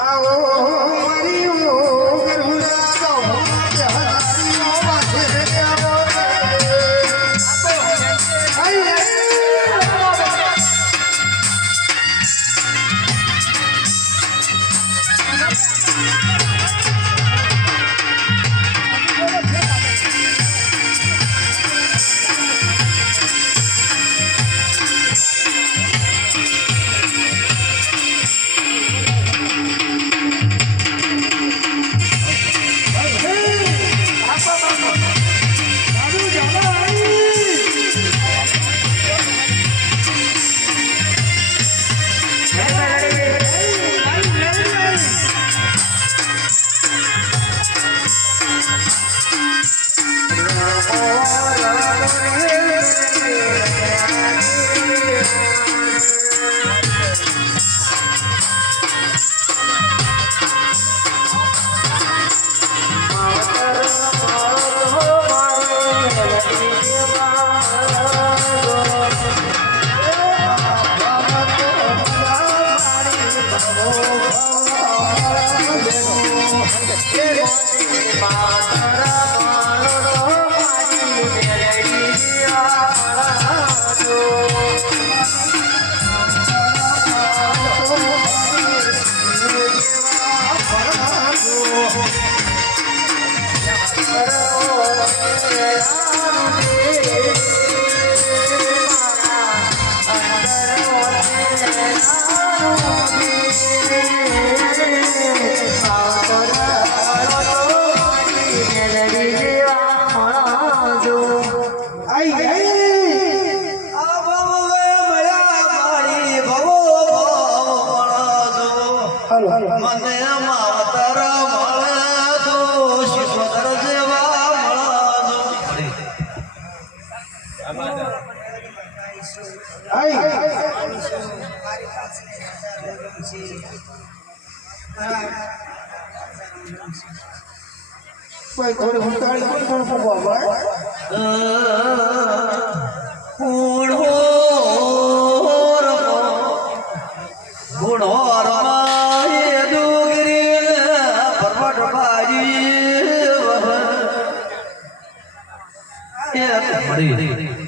આવો કોઈ થોડી હુંકાળી પણ ફૂગવા મળે ભાઈ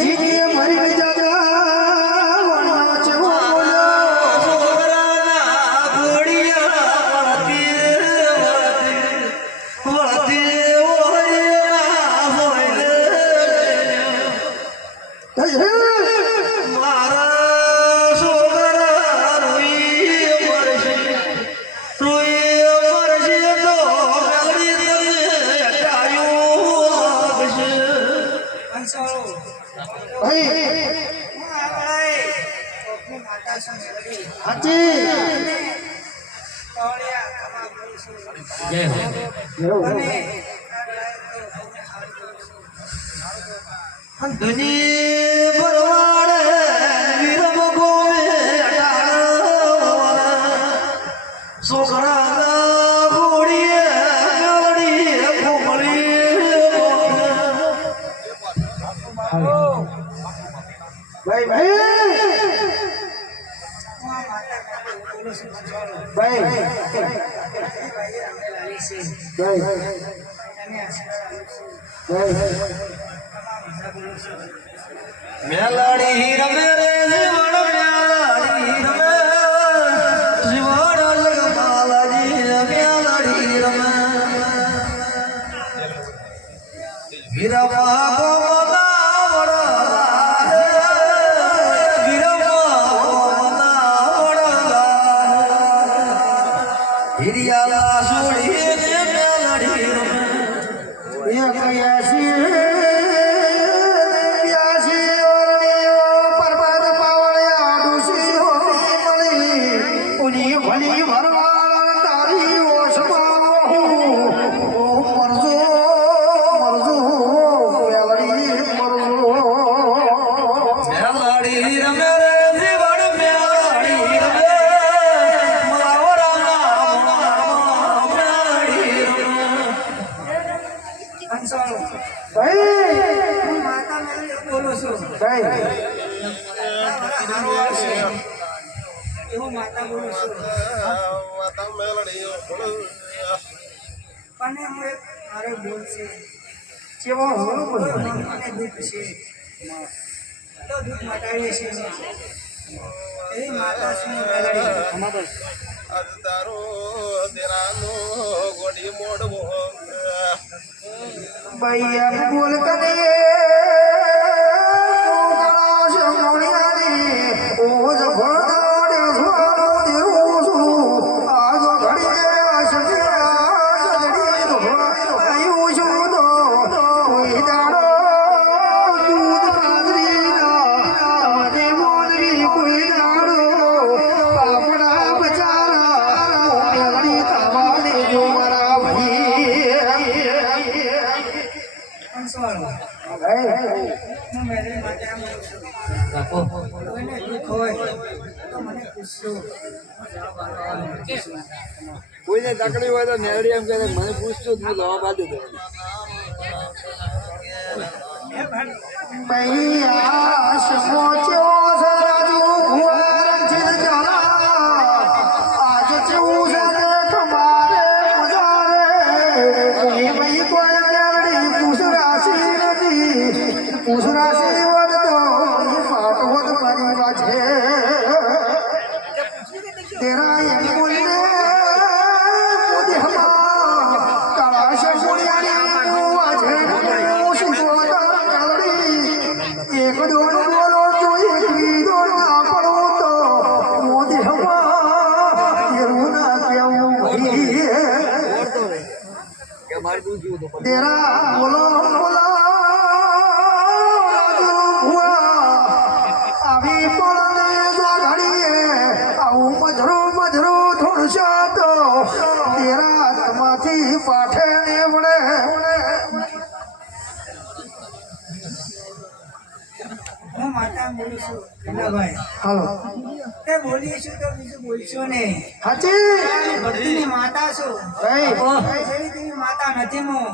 জিগিয়ে દુની ભરવાડે વિરમ ગોમે છોકરા ભાઈ ભાઈ. ભાઈ ભાઈ. મેલાડી રમે રે ભલી ભરવાડ તારી ઓસમાં મરજો મરજો વેલડી મરજો. મેલડી રમે રે જીવન મેલડી રમે મલાવરાના મેલડી રમે ભાઈ માતા મેલડી બોલું છું હારો માતા બોલું છું પણ હું એક મારે ભૂલ છે. કેવો હું બોલું મને દુઃખ છે. તો દુઃખ છીએ માતા મેલડી ભાઈ એમ બોલ કને કોઈને તકલીફ હોય તો મેળવી એમ કે મને પૂછતું હું જવાબ આપી દઉં તેરા બોલો બોલા આવી પડને ઘડીએ આવું મજરું મજરું થોડશો તો તેરા તમાથી પાઠે માતા છું હાલો. તે બોલીએ છું તો બીજું બોલશો ને હાચી? ભક્તિની માતા છું. ભાઈ. જેવી તેવી માતા નથી હું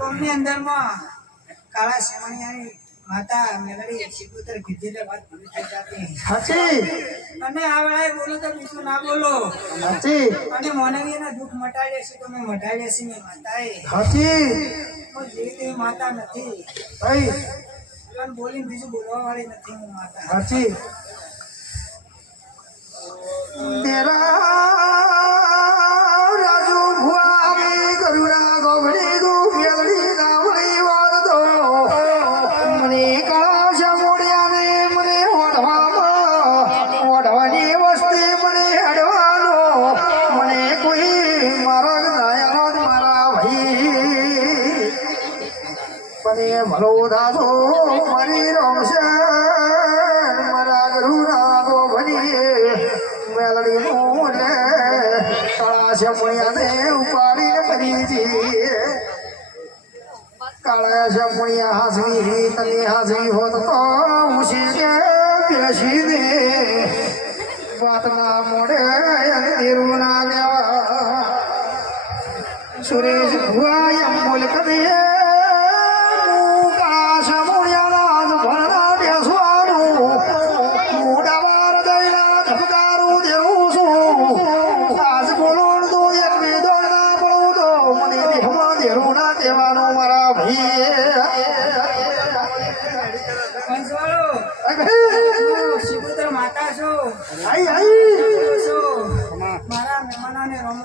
ગામની અંદરમાં કાળા સેમણિયાની માતા મેલડી સિકુતર કીધી એટલે વાત પૂરી થઈ જાતી. હાચી અને આ વેળાએ બોલો તો બીજું ના બોલો. હાચી અને મોનવીના દુઃખ મટાડે છે તો મેં મટાડે છે મેં માતાએ. હું તેવી માતા નથી. ભાઈ. બોલીને બીજું બોલવા વાળી નથી હું માતા. હાચી મને ભલો દાદો મારી રમશે. કાળા છે મુણિયાને ઉપાડીને કરી જી કાળા છે મુણિયા હાસવી તને હાસવી હોત તો મુશી કે બેસી દે વાત મોડે લેવા. સુરેશ ભુઆ એમ બોલ કરે સિકુતર માતા છું મારા મહેમાનોને રોમ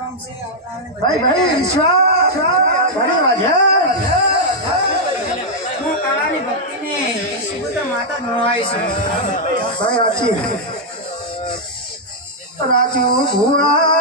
રાજુ ભુવા